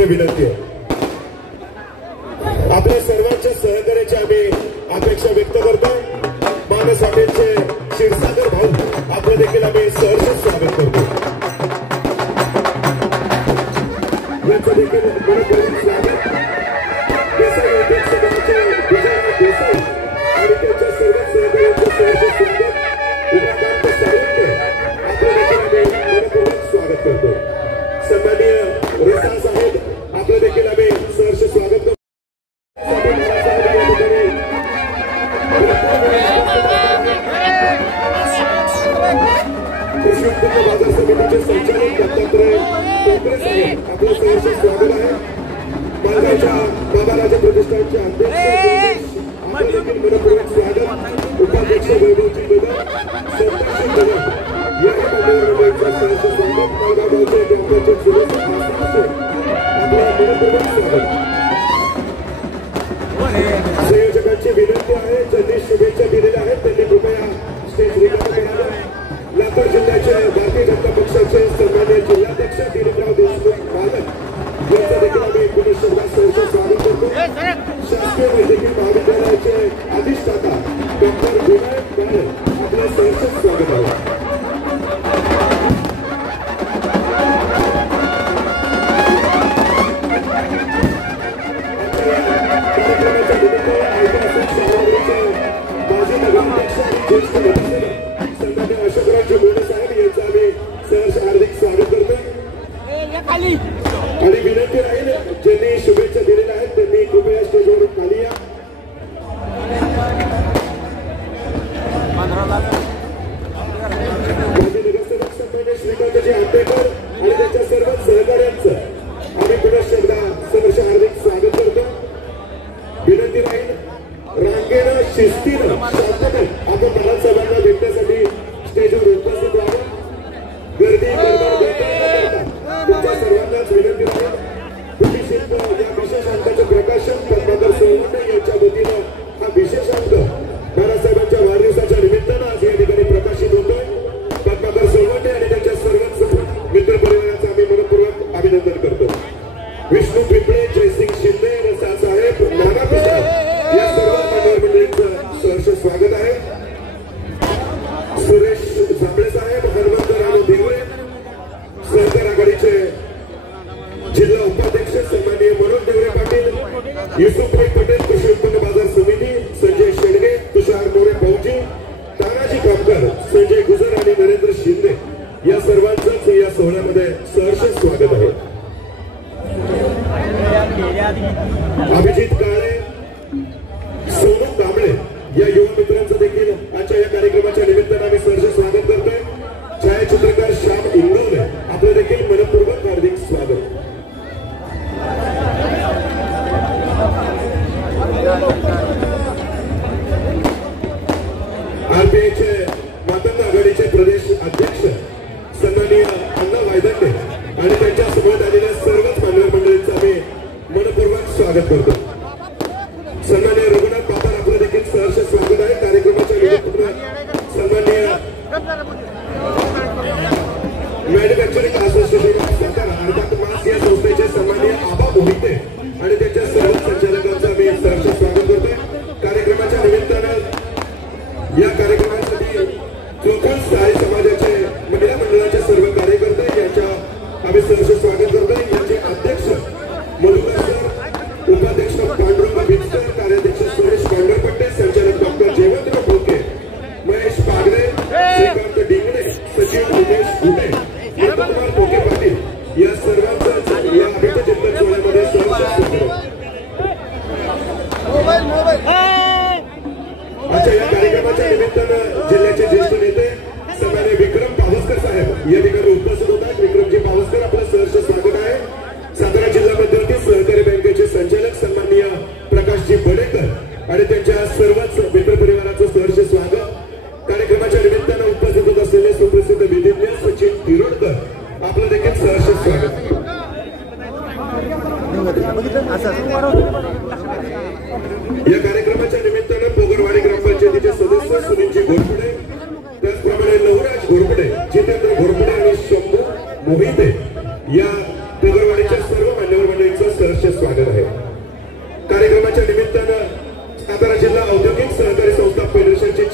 नम्र विनंती आहे. आपल्या सर्वांच्या सहकार्याची आम्ही अपेक्षा व्यक्त करतो. मानस हॉटेलचे क्षीरसागर भाऊ आपलं देखील आम्ही सहर्ष स्वागत करतो. यांचं देखील मनपूर्वक स्वागत. देसाई उद्योग समूहाचे विजय देसाई आणि त्यांच्या सर्व सहकार्यांचं सहर्ष स्वागत. उमाकांत साळुंखे आपलं देखील आम्ही मनपूर्वक स्वागत करतो. सन्माननीय रेसा साहेब आपलं देखील आम्ही सहर्ष स्वागत करतो. कृषी उत्पन्न बाजार समितीचे संचालक दत्तात्रय ठाकरे साहेब आपलं सहर्ष स्वागत आहे. मालगावच्या बाबाराजा प्रतिष्ठानचे अध्यक्ष आपलं देखील मनपूर्वक स्वागत. उपाध्यक्ष वैभवजी बदल संतोषी बदल या मंडळाचं सहर्ष स्वागत. मालगावचे ग्रामपंचायत सदस्य आपलं मनपूर्वक स्वागत. संयोजकांची विनंती आहे, ज्यांनी शुभेच्छा दिलेल्या आहेत त्यांनी कृपया स्टेज रिकामी करावे. लातूर जिल्ह्याचे भारतीय जनता पक्षाचे सन्माननीय जिल्हाध्यक्ष दिलीपराव देशमुख मालक यांचं देखील आम्ही पुनश्च सहर्ष स्वागत करतो. शासकीय वैद्यकीय महाविद्यालयाचे अधिष्ठाता डॉक्टर विनायक बाळे आपलं सहर्ष स्वागत आहे. माजी नगराध्यक्ष आणि ज्येष्ठ नगरसेवक सन्माननीय अशोकराव मोरे साहेब यांचं आम्ही सहर्ष हार्दिक स्वागत करतो. आणि विनंती राहील, ज्यांनी शुभेच्छा दिलेल्या आहेत त्यांनी कृपया स्टेजवरून खाली या. माजी नगरसेवक सन्माननीय श्रीकांतजी आंबेकर आणि त्यांच्या सर्व सहकार्यांचं आम्ही पुनश्च एकदा सहर्ष हार्दिक स्वागत करतो. विनंती राहील, रांगेनं शिस्तीनं शांततेत आपण बाळासाहेबांना भेटण्यासाठी स्टेजवर उपस्थित व्हावं. गर्दी तुमच्या सर्वांनाच विनंती राहील. कृषीशिल्प या विशेषांकाचं प्रकाशन पद्माकर सोळवंडे यांच्या वतीनं हा विशेषांक बाळासाहेबांच्या वाढदिवसाच्या निमित्तानं आज या ठिकाणी प्रकाशित होतोय. पद्माकर सोळवंडे आणि त्यांच्या सर्वच मित्रपरिवाराचं आम्ही मनपूर्वक अभिनंदन करतो. विष्णू पिंपळे, जयसिंग शिंदे, रसा साहेब, नाना प्रसाद या सर्व मान्यवर मंडळींचं सहर्ष स्वागत आहे. सुरेश जांभळे साहेब, हनुमंतराव देवरे, सहकार आघाडीचे जिल्हा उपाध्यक्ष सन्माननीय मनोज देवरे पाटील, युसुफभाई पटेल कृषी उत्पन्न बाजार समिती, संजय शेडगे, तुषार मोरे भाऊजी, तानाजी कामकर, संजय गुजर आणि नरेंद्र शिंदे या सर्वांचंच या सोहळ्यामध्ये सहर्ष स्वागत आहे. अभिजित काळे, सोनू कांबळे या युवा मित्रांचं देखील आजच्या या कार्यक्रमाच्या निमित्तानं आम्ही सहर्ष स्वागत करतोय. छायाचित्रकार श्याम इंगवले आपलं देखील मनपूर्वक हार्दिक स्वागत. आरपीआयचे मातंग आघाडीचे प्रदेश अध्यक्ष सन्माननीय अण्णा वायदंडे आणि त्यांच्या सोबत आलेल्या सर्वच मान्यवर मंडळींचं आम्ही मनपूर्वक स्वागत करतो. सन्माननीय रघुनाथ बाबर आपलं देखील सहर्ष स्वागत आहे. कार्यक्रमाच्या निमित्तानं सन्माननीय मॅन्युफॅक्चरिंग असोसिएशन ऑफ सातारा अर्थात मास या संस्थेचे सन्माननीय आबा मोहिते आणि त्यांच्या सर्व संचालकांचं आम्ही सहर्ष स्वागत करतोय. कार्यक्रमाच्या निमित्तानं या कार्यक्रमासाठी चोखल स्थायी समाजाचे महिला मंडळाचे सर्व कार्यकर्ते यांच्या आम्ही सहर्ष स्वागत करतोय. यांचे अध्यक्ष मधुकर सर, उपाध्यक्ष पांडुरंग भिटकर, कार्याध्यक्ष सुरेश पांढरपट्टे, संचालक डॉक्टर जयवंतराव भोके, महेश पागरे, श्रीकांत डिंगणे, सचिव उमेश गुटे, कुमार भोके पाटील या सर्वांचं या अभिजित चिंतन सोहळ्यामध्ये सहर्ष स्वागत. आजच्या या कार्यक्रमाच्या निमित्तानं जिल्ह्याचे ज्येष्ठ नेते सन्माननीय विक्रम पावसकर साहेब या ठिकाणी उपस्थित होतात. विक्रमजी पावसकर आपलं सहर्ष स्वागत आहे. सातारा जिल्हा मध्यवर्ती सहकारी बँकेचे संचालक सन्माननीय प्रकाशजी बडेकर आणि त्यांच्या सर्वच मित्रपरिवाराचं सहर्ष स्वागत. कार्यक्रमाच्या निमित्तानं उपस्थित होत असलेले सुप्रसिद्ध विधिज्ञ सचिन तिरोडकर आपलं देखील सहर्ष स्वागत. या कार्यक्रमाच्या निमित्तानं पोगरवाडी ग्रामपंचायतीचे सदस्य सुनीलजी घोरपडे, त्याचप्रमाणे नवराज घोरपडे, जितेंद्र घोरपडे आणि शंभू मोहिते या पोगरवाडीच्या सर्व मान्यवर मंडळींचं सहर्ष स्वागत आहे। कार्यक्रमाच्या निमित्तानं सातारा जिल्हा औद्योगिक सहकारी संस्था फेडरेशनचे